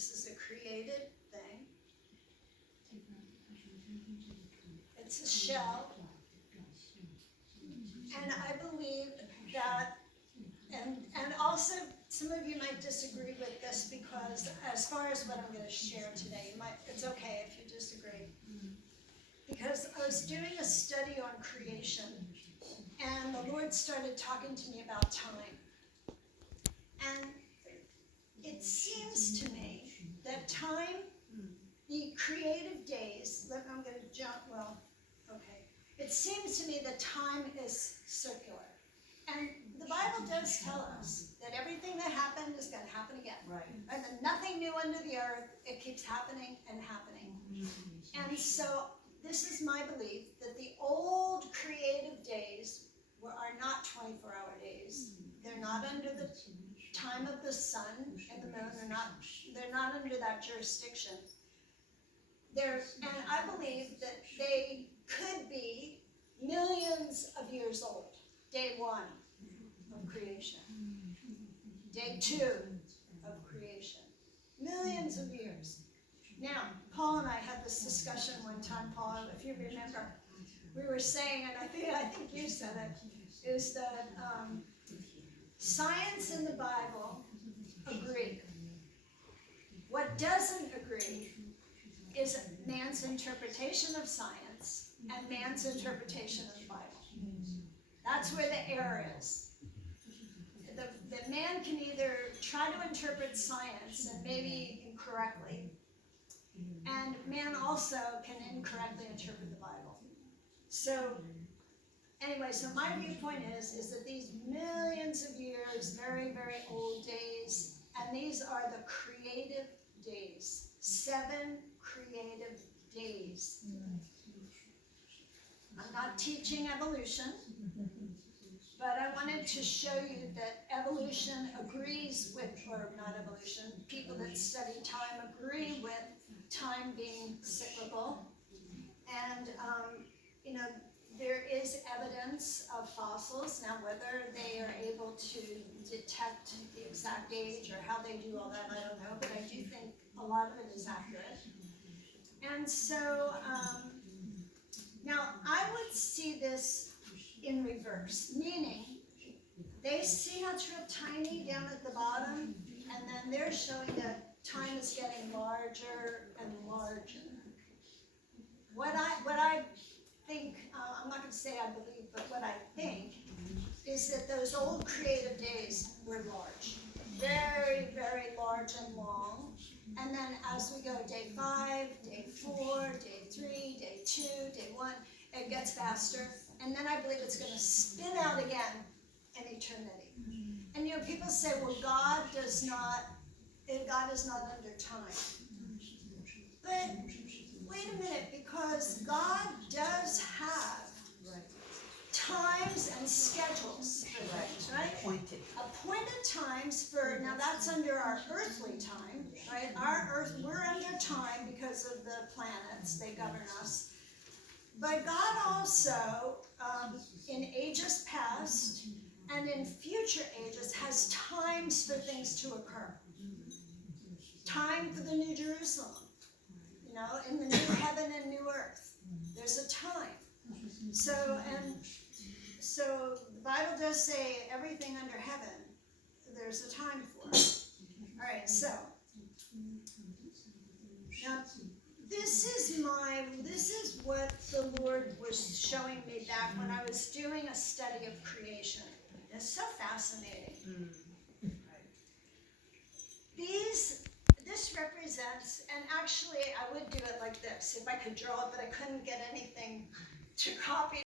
this is a created thing. It's a shell. And I believe that, and also some of you might disagree with this because as far as what I'm going to share today, it's okay if you disagree. Because I was doing a study on creation, and the Lord started talking to me about time. And it seems to me that time, the creative days, look, I'm going to jump, okay. It seems to me that time is circular. And the Bible does tell us that everything that happened is going to happen again. Right. And that nothing new under the earth, it keeps happening and happening. And so this is my belief that the old creative days are not 24-hour days. They're not under the time of the sun and the moon. They're not under that jurisdiction. And I believe that they could be millions of years old. Day 1 of creation. Day 2 of creation. Millions of years. Now, Paul and I had this discussion one time, Paul, if you remember. We were saying, and I think you said it, is that science and the Bible agree. What doesn't agree is man's interpretation of science and man's interpretation of the Bible. That's where the error is. The man can either try to interpret science and maybe incorrectly, and man also can incorrectly interpret the Bible. So anyway, so my viewpoint is that these millions of years, very, very old days, and these are the creative days. 7 creative days. I'm not teaching evolution, but I wanted to show you that evolution agrees with, or not evolution, people that study time agree with time being cyclical. And, there is evidence of fossils. Now, whether they are able to detect the exact age or how they do all that, I don't know, but I do think a lot of it is accurate. And so, now I would see this in reverse, meaning they see how it's real tiny down at the bottom, and then they're showing that time is getting larger and larger. What I think, I'm not going to say I believe, but what I think is that those old creative days were large. Very, very large and long. And then as we go day 5, day 4, day 3, day 2, day 1, it gets faster. And then I believe it's going to spin out again in eternity. And people say, well, God is not under time. But wait a minute, because God does have times and schedules for things, right? Appointed times for, now that's under our earthly time, right? Our earth, we're under time because of the planets, they govern us. But God also, in ages past and in future ages, has times for things to occur. Time for the New Jerusalem, in the new heaven and new earth. There's a time. So the Bible does say everything under heaven, there's a time for it. All right, so now this is what the Lord was showing me back when I was doing a study of creation. It's so fascinating. This represents, and actually I would do it like this if I could draw it, but I couldn't get anything to copy